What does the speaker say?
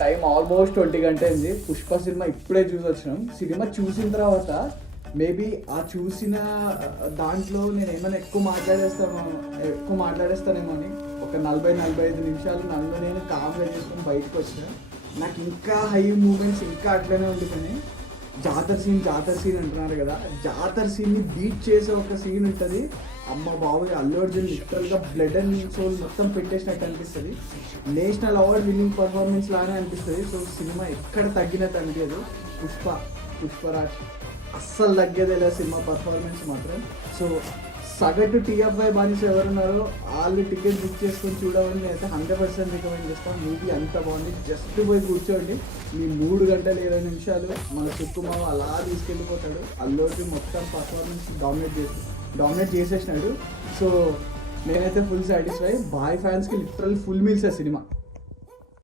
Time almost 20 గంట అయింది. Pushpa cinema ఇప్పుడే చూసి వచ్చినాం. సినిమా చూసిన తర్వాత మేబీ ఆ చూసిన దాంట్లో నేను ఏమైనా ఎక్కువ మాట్లాడేస్తానేమో అని ఒక 40-45 నిమిషాలు నన్ను నేను కామ్గా చేసుకొని బయటకు వచ్చిన. నాకు ఇంకా హై మూమెంట్స్ ఇంకా అట్లనే ఉండిపోయినాయి. జాతర సీన్ అంటున్నారు కదా, జాతర సీన్ని బీట్ చేసే ఒక సీన్ ఉంటుంది. అమ్మ బాబు, అల్లు అర్జున్ లిటరల్గా బ్లడ్ అండ్ సోల్ మొత్తం పెట్టేసినట్టు అనిపిస్తుంది. నేషనల్ అవార్డ్ విన్నింగ్ పర్ఫార్మెన్స్ లానే అనిపిస్తుంది. సో సినిమా ఎక్కడ తగ్గినట్టు అనిపించదు. పుష్పరాజ్ అస్సలు తగ్గేదేలే సినిమా పర్ఫార్మెన్స్ మాత్రం. సో సగటు టీఎఫ్ఐ బానిస ఎవరున్నారో వాళ్ళు టికెట్ బుక్ చేసుకొని చూడమని నేనైతే 100% రికమెండ్ చేస్తాను. మూవీ అంత బాగుంది. జస్ట్ పోయి కూర్చోండి, మీ 3 గంటలు 20 నిమిషాలు మన సుక్కుమావ అలా తీసుకెళ్ళిపోతాడు. అల్లుడికి మొత్తం పర్ఫార్మెన్స్ డామినేట్ చేసేసినాడు. సో నేనైతే ఫుల్ సాటిస్ఫై. బాయ్ ఫ్యాన్స్కి లిటరల్ ఫుల్ మీల్స్ సినిమా.